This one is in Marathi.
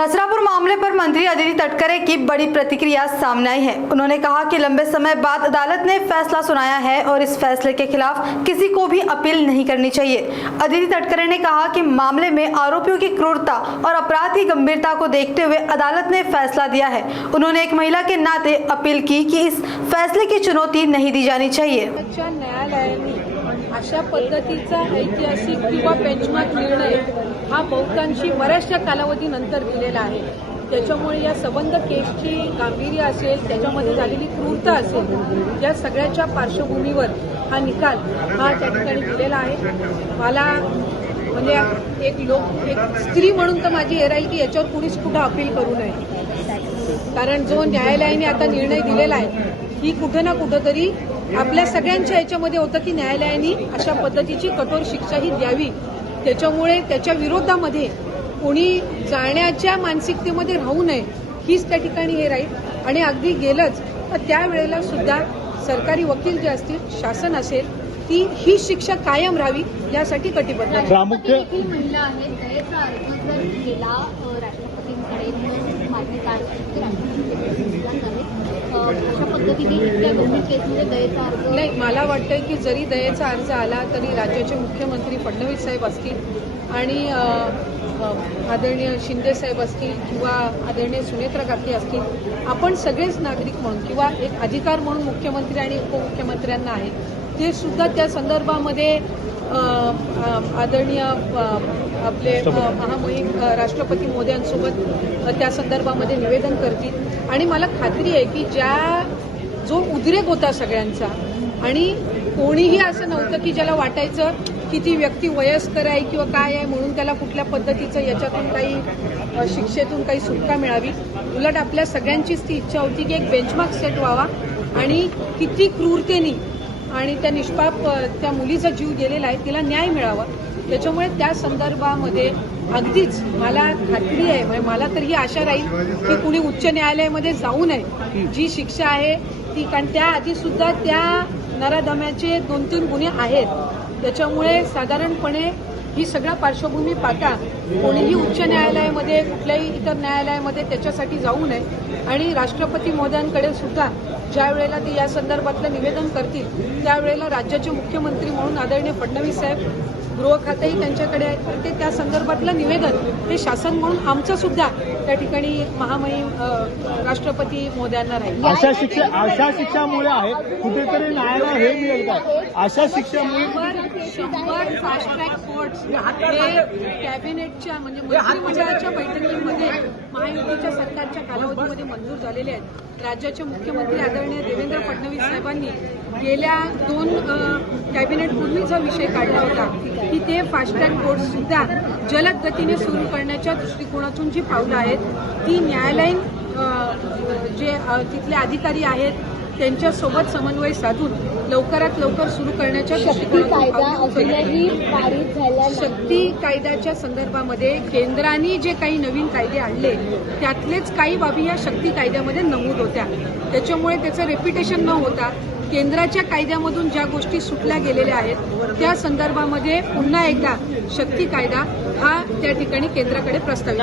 नसरापुर मामले पर मंत्री अदिति तटकरे की बड़ी प्रतिक्रिया सामने आई है। उन्होंने कहा कि लंबे समय बाद अदालत ने फैसला सुनाया है और इस फैसले के खिलाफ किसी को भी अपील नहीं करनी चाहिए। अदिति तटकरे ने कहा कि मामले में आरोपियों की क्रूरता और अपराध की गंभीरता को देखते हुए अदालत ने फैसला दिया है। उन्होंने एक महिला के नाते अपील की कि इस फैसले की चुनौती नहीं दी जानी चाहिए। अशा पद्धतीचा ऐतिहासिक किंवा बेंचमार्क निर्णय हा बहुतांशी बऱ्याचशा कालावधीनंतर दिलेला आहे। त्याच्यामुळे या संबंध केसची गांभीर्य असेल, त्याच्यामध्ये झालेली क्रूरता असेल, या सगळ्याच्या पार्श्वभूमीवर हा निकाल हा त्या ठिकाणी दिलेला आहे। मला म्हणजे एक स्त्री म्हणून तर माझी हे राहील की याच्यावर कुणीच कुठं अपील करू नये, कारण जो न्यायालयाने आता निर्णय दिलेला आहे ही कुठे ना कुठेतरी आपल्या सगळ्यांच्या याच्यामध्ये होतं की न्यायालयाने अशा पद्धतीची कठोर शिक्षा ही द्यावी। त्याच्यामुळे त्याच्या विरोधामध्ये कोणी जाण्याच्या मानसिकतेमध्ये राहू नये हीच त्या ठिकाणी हे राहील। आणि अगदी गेलंच तर त्यावेळेला सुद्धा सरकारी वकील जे असतील, शासन असेल, ती ही शिक्षा कायम राहावी यासाठी कटिबद्ध आहे। देखील महिला आहेत, दयेचा अर्ज जर केला राष्ट्रपतींकडे मान्यता अशा पद्धतीने इतक्या गंभीर केसमध्ये दयेचा अर्ज नाही, मला वाटतं की जरी दयेचा अर्ज आला तरी राज्याचे मुख्यमंत्री फडणवीस साहेब असतील आणि आदरणीय शिंदे साहेब असतील किंवा आदरणीय सुनेत्रा काकी असतील, आपण सगळेच नागरिक म्हणून किंवा एक अधिकार म्हणून मुख्यमंत्री आणि उपमुख्यमंत्र्यांना आहे, ते सुद्धा त्या संदर्भामध्ये आदरणीय आपले महामहिम राष्ट्रपती मोदयांसोबत त्या संदर्भामध्ये निवेदन करतील। आणि मला खात्री आहे की जो उद्रेक होता सगळ्यांचा आणि कोणीही असं नव्हतं की ज्याला वाटायचं की ती व्यक्ती वयस्कर आहे किंवा काय आहे म्हणून त्याला कुठल्या पद्धतीचं याच्यातून काही शिक्षेतून काही सुटका मिळावी। उलट आपल्या सगळ्यांचीच ती इच्छा होती की एक बेंचमार्क सेट व्हावा आणि किती क्रूरतेने आणि त्या निष्पाप त्या मुलीचा जीव गेलेला आहे तिला न्याय मिळावा। त्याच्यामुळे त्या संदर्भामध्ये अगदीच मला खात्री आहे, म्हणजे मला तर ही आशा राहील की कुणी उच्च न्यायालयामध्ये जाऊ नये। जी शिक्षा आहे ती, कारण त्याआधी सुद्धा त्या नराधमाचे 2-3 गुन्हे आहेत, त्याच्यामुळे साधारणपणे ही सगळ्या पार्श्वभूमी पाहता कोणीही उच्च न्यायालयामध्ये कुठल्याही इतर न्यायालयामध्ये त्याच्यासाठी जाऊ नये। आणि राष्ट्रपती महोदयांकडे सुद्धा ज्या वेळेला ते या संदर्भातलं निवेदन करतील त्यावेळेला राज्याचे मुख्यमंत्री म्हणून आदरणीय फडणवीस साहेब, गृह खातेही त्यांच्याकडे आहे, तर ते त्या संदर्भातलं निवेदन हे शासन म्हणून आमचं सुद्धा त्या ठिकाणी महामहिम राष्ट्रपती महोदयांना राहील। अशा शिक्षामुळे आहे कुठेतरी न्यायालय हे मिळेल का? अशा शिक्षामुळे 100 फास्ट ट्रॅक कोर्ट्स हे कॅबिनेटच्या म्हणजे मंत्रिमंडळाच्या बैठकीमध्ये महायुतीच्या सरकारच्या कालावधीमध्ये मंजूर झालेले आहेत। राज्याचे मुख्यमंत्री आदरणीय देवेंद्र फडणवीस साहेबांनी गेल्या 2 कॅबिनेटपूर्वीचा विषय काढला होता की ते फास्ट ट्रॅक कोर्ट सुद्धा जलद गतीने सुरू करण्याच्या दृष्टिकोनातून जी पावलं आहेत ती न्यायालयीन जे तिथले अधिकारी आहेत त्यांच्यासोबत समन्वय साधून लवकरात लवकर सुरू करण्याच्या दृष्टिकोनातून शक्ती कायद्याच्या संदर्भामध्ये केंद्राने जे काही नवीन कायदे आणले त्यातलेच काही बाबी या शक्ती कायद्यामध्ये नमूद होत्या। त्याच्यामुळे त्याचं रेप्युटेशन न होता केंद्राच्या कायद्यामधून ज्या गोष्टी सुटल्या गेलेल्या आहेत त्या संदर्भामध्ये पुन्हा एकदा शक्ती कायदा हा त्या ठिकाणी केंद्राकडे प्रस्तावित